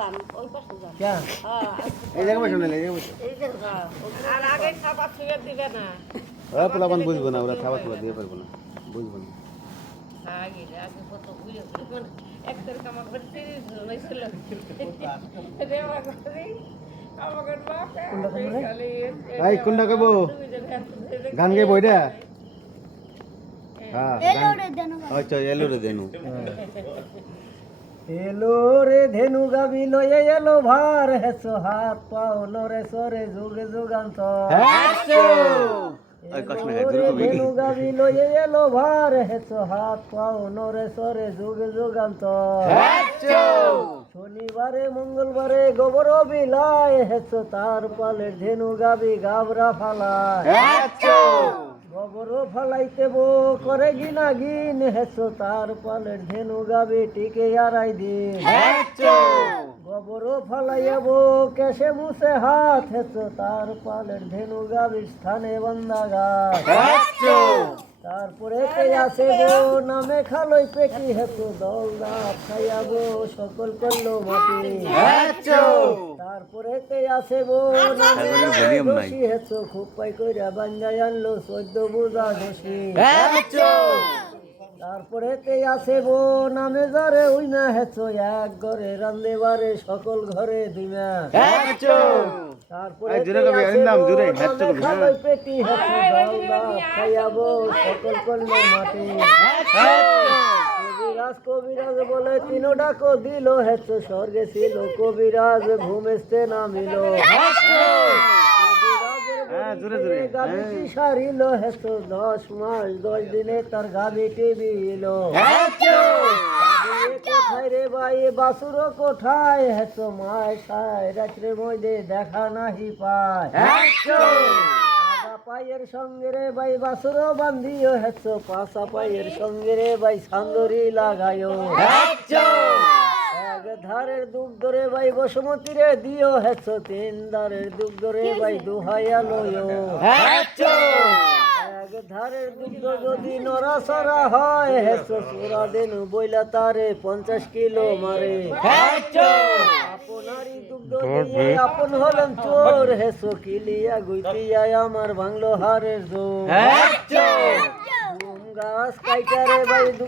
যান ওই পাশে যান क्या এই জায়গা বসো না এই জায়গা বসো এই যে আর আগে খাবার ছুঁয়ে দিবে না পোলাপান বুঝবো না ওরা খাবার খাবার দিয়ে পারবো না বুঝবো না আগে আগে কত বুঝে মানে একটার কামার করে 30 জন হয়েছিল রেওয়া করে আমাকে বাপে ভাই কোনটা কইব গান গাইব ওইটা হ্যাঁ আচ্ছা এলো রে দেনু एलो रे धेनु गावी लये एलो भार हेसो हाथ पाओ नरे सोरे जुग जुगांत হ্যাঁ ওই কষ্ট না দূর কবি धेनु गावी लये एलो भार हेसो हाथ पाओ नरे सोरे जुग जुगांत শনিবারে মঙ্গলবারে গোবর বিলায় হেসো তার পালে ধেনু গাবি গাবরা ফালায় গোবর ফালাইতে বো করে গিনা গিন হেসো তার পালে ধেনু গাবি টিকে আড়াই দিন গোবর ফালাইয়াবো কেসে মুছে হাত হেসো তার পালে ধেনু গাবির স্থানে বন্ধা গাছ তারপরে আসে গো নামে খালই পেটি হেতু দৌড়া খাইয়াবো সকল করলো মাটি তারপরে আসে গো নামে দোষী হেতু খুব পাই কইরা বাঞ্জাই আনলো 14 বুঝা দোষী তারপরে আসে গো নামে যারে ওই না হেতু এক ঘরে রান্ধে বারে সকল ঘরে দিমা তারপরে খালই পেটি হেতু দৌড়া খাইয়াবো সকল করলো মাটি কবিরাজ বলে তিনো ডাকো দিল হেতু স্বর্গে ছিল কবিরাজ ঘুমেস্তে নামিল গাবিটি সারিল হেতু 10 মাস 10 দিনে তার গাবিটি বিল কোথায় রে ভাই বাসুরো কোঠায় হেতু মায় সায় রাত্রে মধ্যে দেখা নাহি পায় পায়ের সঙ্গে রে ভাই বাসুরো বান্ধিও হেছো পাশা পায়ের সঙ্গে রে ভাই সান্দরি লাগায়ো এক ধারের দুগ্ধ রে ভাই বসুমতী রে দিও হেছো 3 ধারের দুগ্ধ রে ভাই দুহাইয়া লয়ো এক ধারের দুগ্ধ যদি নড়াচড়া হয় হেছো সুরা দেনু বইলা তারে 50 কিলো মারে আপনারই দুগ্ধ দিয়ে আপন হলেন চোর হেসো কিলিয়া গুইতিয়া আমার বাংলো হারের জোর গাছ কাইটারে ভাই দুগ্ধ